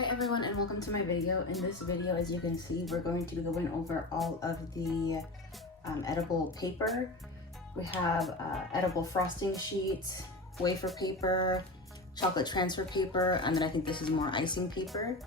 Hi everyone and welcome to my video. In this video, as you can see, we're going to be going over all of the edible paper. We have edible frosting sheets, wafer paper, chocolate transfer paper, and then I think this is more icing paper.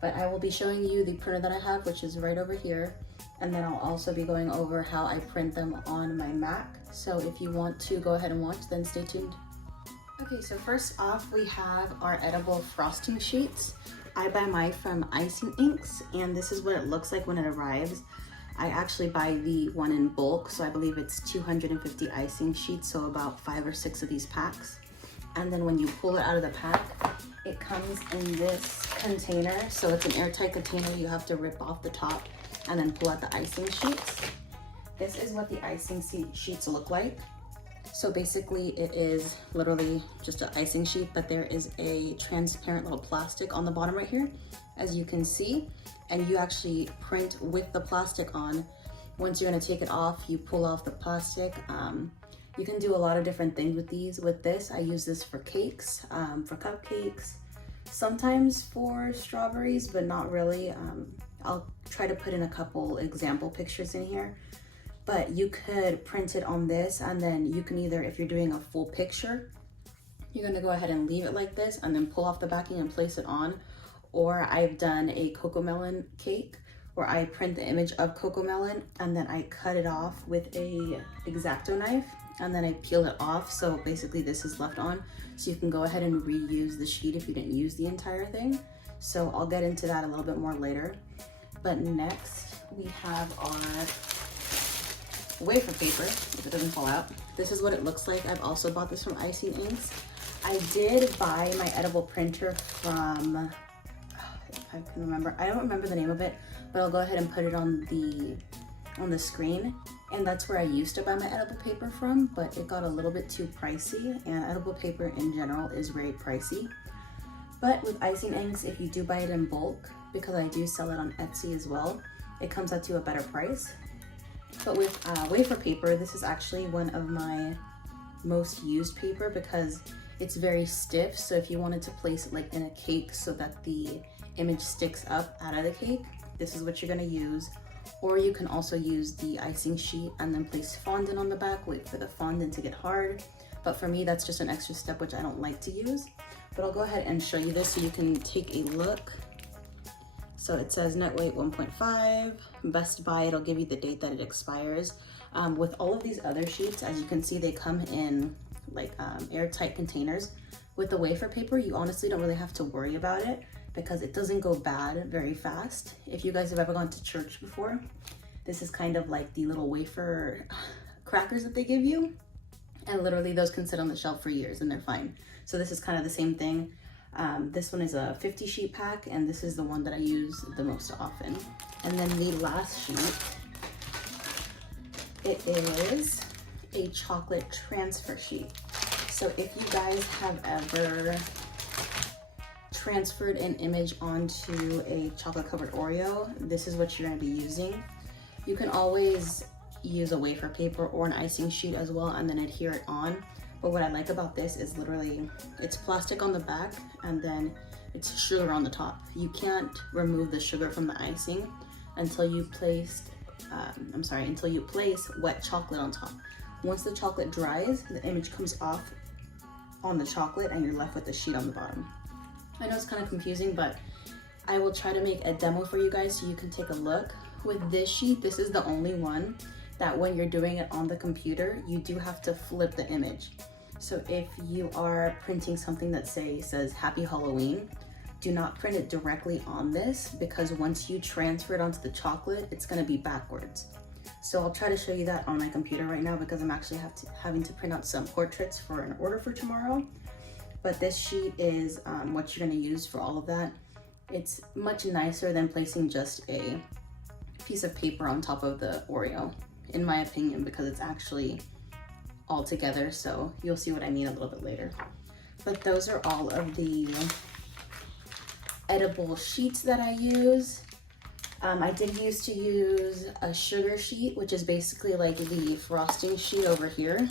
But I will be showing you the printer that I have, which is right over here. And then I'll also be going over how I print them on my Mac. So if you want to go ahead and watch, then stay tuned. Okay, so first off, we have our edible frosting sheets. I buy mine from Icing Inks, and this is what it looks like when it arrives. I actually buy the one in bulk, so I believe it's 250 icing sheets, so about 5 or 6 of these packs. And then when you pull it out of the pack, it comes in this container. So it's an airtight container. You have to rip off the top and then pull out the icing sheets. This is what the icing sheets look like. So basically it is literally just an icing sheet, but there is a transparent little plastic on the bottom right here, as you can see, and you actually print with the plastic on. Once you're gonna take it off, you pull off the plastic. You can do a lot of different things with these. With this, I use this for cakes, for cupcakes, sometimes for strawberries, but not really. I'll try to put in a couple example pictures in here. But you could print it on this, and then you can either, if you're doing a full picture, you're gonna go ahead and leave it like this and then pull off the backing and place it on. Or I've done a CoComelon cake where I print the image of CoComelon and then I cut it off with a X-Acto knife and then I peel it off. So basically this is left on, so you can go ahead and reuse the sheet if you didn't use the entire thing. So I'll get into that a little bit more later. But next we have our wafer paper, if it doesn't fall out. This is what it looks like. I've also bought this from Icing Inks. I did buy my edible printer from, if I can remember, I don't remember the name of it, but I'll go ahead and put it on the screen. And that's where I used to buy my edible paper from, but it got a little bit too pricey, and edible paper in general is very pricey. But with Icing Inks, if you do buy it in bulk, because I do sell it on Etsy as well, it comes out to a better price. But with wafer paper, this is actually one of my most used paper because it's very stiff. So if you wanted to place it like in a cake so that the image sticks up out of the cake, this is what you're gonna use. Or you can also use the icing sheet and then place fondant on the back, wait for the fondant to get hard. But for me, that's just an extra step which I don't like to use. But I'll go ahead and show you this so you can take a look. So it says net weight 1.5, best buy, it'll give you the date that it expires. With all of these other sheets, as you can see, they come in like airtight containers. With the wafer paper, you honestly don't really have to worry about it because it doesn't go bad very fast. If you guys have ever gone to church before, this is kind of like the little wafer crackers that they give you. And literally those can sit on the shelf for years and they're fine. So this is kind of the same thing. This one is a 50 sheet pack, and this is the one that I use the most often. And then the last sheet, it is a chocolate transfer sheet. So if you guys have ever transferred an image onto a chocolate covered Oreo, this is what you're gonna be using. You can always use a wafer paper or an icing sheet as well and then adhere it on. But what I like about this is literally, it's plastic on the back and then it's sugar on the top. You can't remove the sugar from the icing until you place wet chocolate on top. Once the chocolate dries, the image comes off on the chocolate and you're left with the sheet on the bottom. I know it's kind of confusing, but I will try to make a demo for you guys so you can take a look. With this sheet, this is the only one that when you're doing it on the computer, you do have to flip the image. So if you are printing something that says Happy Halloween, do not print it directly on this because once you transfer it onto the chocolate, it's gonna be backwards. So I'll try to show you that on my computer right now because I'm actually having to print out some portraits for an order for tomorrow. But this sheet is what you're gonna use for all of that. It's much nicer than placing just a piece of paper on top of the Oreo, in my opinion, because it's actually all together, so you'll see what I mean a little bit later. But those are all of the edible sheets that I use. I did used to use a sugar sheet, which is basically like the frosting sheet over here.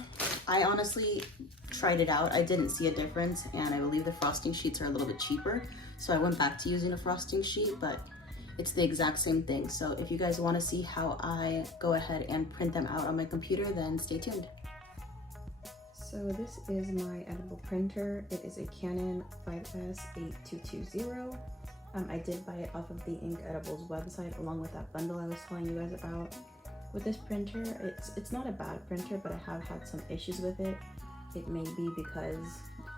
I honestly tried it out. I didn't see a difference, and I believe the frosting sheets are a little bit cheaper. So I went back to using a frosting sheet, but it's the exact same thing. So if you guys want to see how I go ahead and print them out on my computer, then stay tuned. So this is my edible printer. It is a Canon 5S8220. I did buy it off of the Ink Edibles website along with that bundle I was telling you guys about. With this printer, it's not a bad printer, but I have had some issues with it. It may be because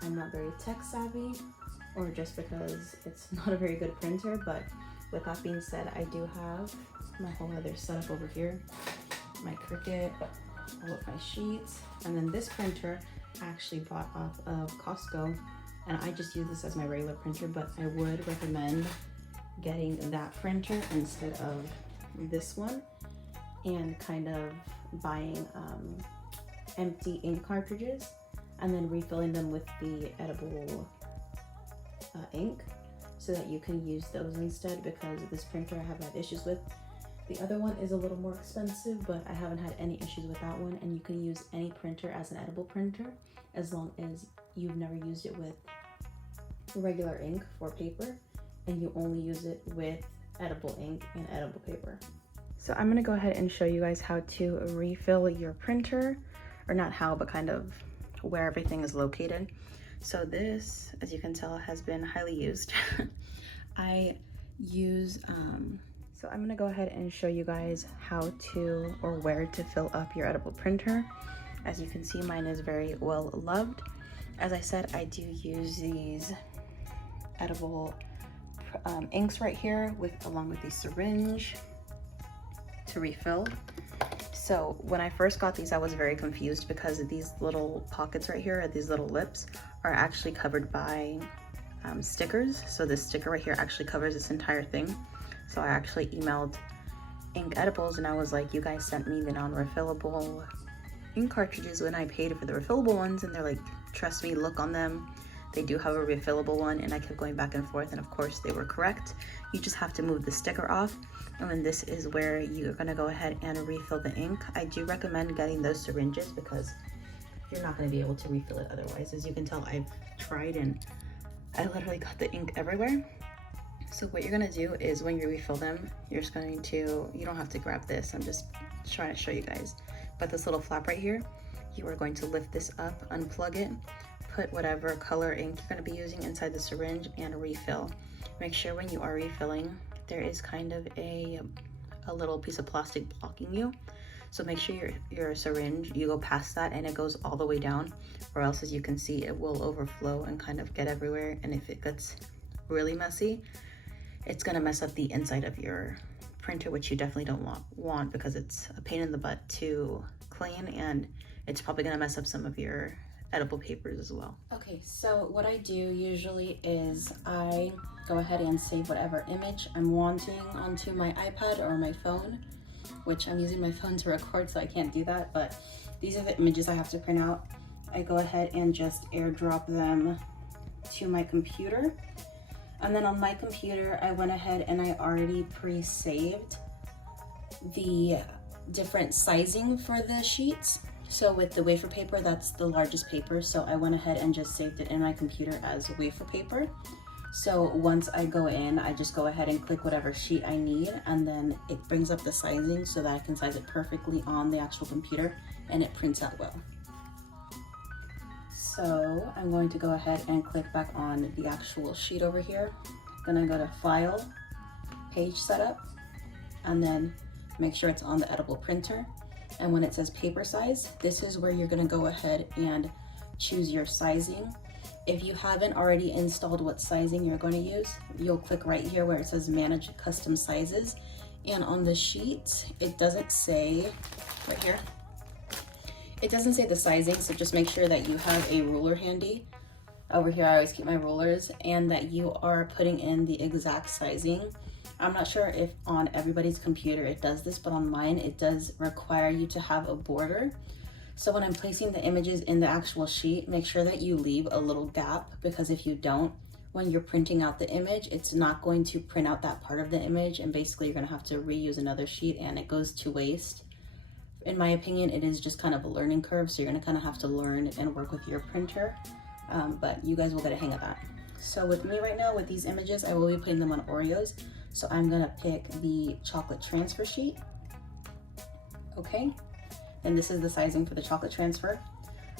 I'm not very tech savvy, or just because it's not a very good printer. But with that being said, I do have my whole other setup over here. My Cricut, all of my sheets, and then this printer I actually bought off of Costco, and I just use this as my regular printer, but I would recommend getting that printer instead of this one, and kind of buying empty ink cartridges and then refilling them with the edible ink so that you can use those instead, because this printer I have had issues with. The other one is a little more expensive, but I haven't had any issues with that one, and you can use any printer as an edible printer as long as you've never used it with regular ink for paper and you only use it with edible ink and edible paper. So I'm gonna go ahead and show you guys how to refill your printer, or not how, but kind of where everything is located. So this, as you can tell, has been highly used. I use, so I'm gonna go ahead and show you guys how to, or where to fill up your edible printer. As you can see, mine is very well loved. As I said, I do use these edible inks right here along with the syringe to refill. So when I first got these, I was very confused because these little pockets right here, these little lips, are actually covered by stickers. So this sticker right here actually covers this entire thing. So I actually emailed Ink Edibles and I was like, you guys sent me the non-refillable ink cartridges when I paid for the refillable ones, and they're like, trust me, look on them. They do have a refillable one, and I kept going back and forth, and of course they were correct. You just have to move the sticker off, and then this is where you're gonna go ahead and refill the ink. I do recommend getting those syringes because you're not gonna be able to refill it otherwise. As you can tell, I've tried and I literally got the ink everywhere. So what you're gonna do is when you refill them, you're just going to, you don't have to grab this, I'm just trying to show you guys, but this little flap right here, you are going to lift this up, unplug it, put whatever color ink you're going to be using inside the syringe and refill. Make sure when you are refilling, there is kind of a little piece of plastic blocking you. So make sure your syringe, you go past that and it goes all the way down, or else, as you can see, it will overflow and kind of get everywhere. And if it gets really messy, it's going to mess up the inside of your printer, which you definitely don't want because it's a pain in the butt to clean, and it's probably going to mess up some of your edible papers as well. Okay, so what I do usually is I go ahead and save whatever image I'm wanting onto my iPad or my phone, which I'm using my phone to record, so I can't do that, but these are the images I have to print out. I go ahead and just airdrop them to my computer. And then on my computer, I went ahead and I already pre-saved the different sizing for the sheets. So with the wafer paper, that's the largest paper. So I went ahead and just saved it in my computer as wafer paper. So once I go in, I just go ahead and click whatever sheet I need, and then it brings up the sizing so that I can size it perfectly on the actual computer and it prints out well. So I'm going to go ahead and click back on the actual sheet over here. Then I go to File, Page Setup, and then make sure it's on the edible printer. And when it says paper size, this is where you're gonna go ahead and choose your sizing. If you haven't already installed what sizing you're going to use, you'll click right here where it says Manage Custom Sizes. And on the sheet, it doesn't say, right here, it doesn't say the sizing, so just make sure that you have a ruler handy. Over here, I always keep my rulers, and that you are putting in the exact sizing. I'm not sure if on everybody's computer it does this, but on mine, it does require you to have a border. So when I'm placing the images in the actual sheet, make sure that you leave a little gap, because if you don't, when you're printing out the image, it's not going to print out that part of the image, and basically you're gonna have to reuse another sheet and it goes to waste in my opinion, it is just kind of a learning curve. So you're gonna kind of have to learn and work with your printer, but you guys will get a hang of that. So with me right now, with these images, I will be putting them on Oreos. So I'm gonna pick the chocolate transfer sheet. Okay, and this is the sizing for the chocolate transfer.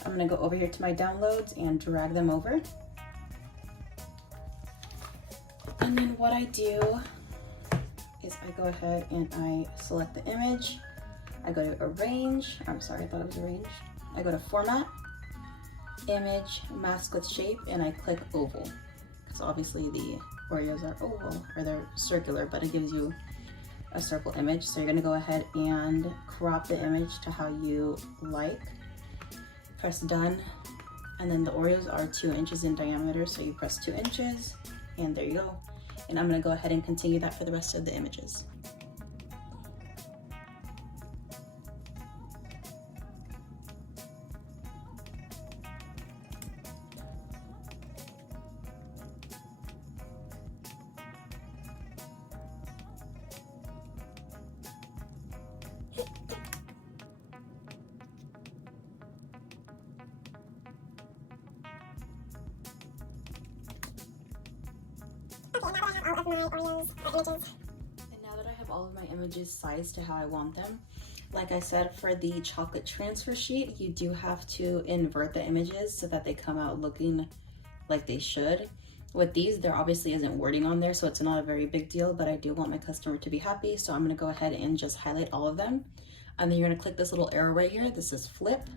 I'm gonna go over here to my downloads and drag them over. And then what I do is I go ahead and I select the image. I go to arrange, I'm sorry, I thought it was arranged. I go to format, image, mask with shape, and I click oval. Because obviously the Oreos are oval, or they're circular, but it gives you a circle image. So you're gonna go ahead and crop the image to how you like. Press done, and then the Oreos are 2 inches in diameter, so you press 2 inches, and there you go. And I'm gonna go ahead and continue that for the rest of the images. And now that I have all of my images sized to how I want them, like I said, for the chocolate transfer sheet, you do have to invert the images so that they come out looking like they should. With these, there obviously isn't wording on there, so it's not a very big deal, but I do want my customer to be happy, so I'm gonna go ahead and just highlight all of them. And then you're gonna click this little arrow right here. This is flip,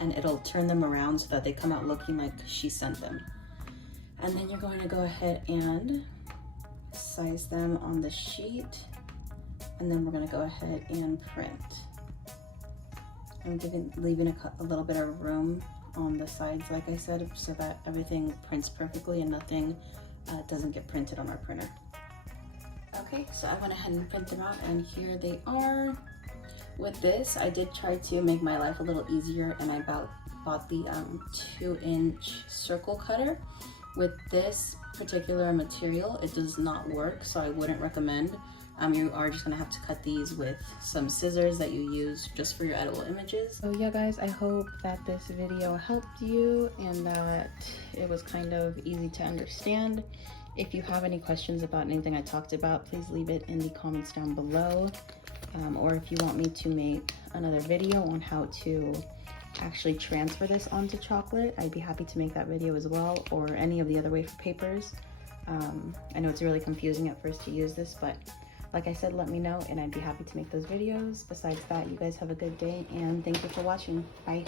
and it'll turn them around so that they come out looking like she sent them. And then you're going to go ahead and size them on the sheet, and then we're going to go ahead and print. I'm leaving a little bit of room on the sides, like I said, so that everything prints perfectly and nothing doesn't get printed on our printer. Okay, so I went ahead and print them out, and here they are. With this, I did try to make my life a little easier, and I bought the 2-inch circle cutter. With this particular material, it does not work, so I wouldn't recommend. You are just gonna have to cut these with some scissors that you use just for your edible images. So yeah guys, I hope that this video helped you and that it was kind of easy to understand. If you have any questions about anything I talked about, please leave it in the comments down below. Or if you want me to make another video on how to actually transfer this onto chocolate, I'd be happy to make that video as well, or any of the other wafer papers. I know it's really confusing at first to use this, but like I said, let me know and I'd be happy to make those videos. Besides that, you guys have a good day and thank you for watching. Bye.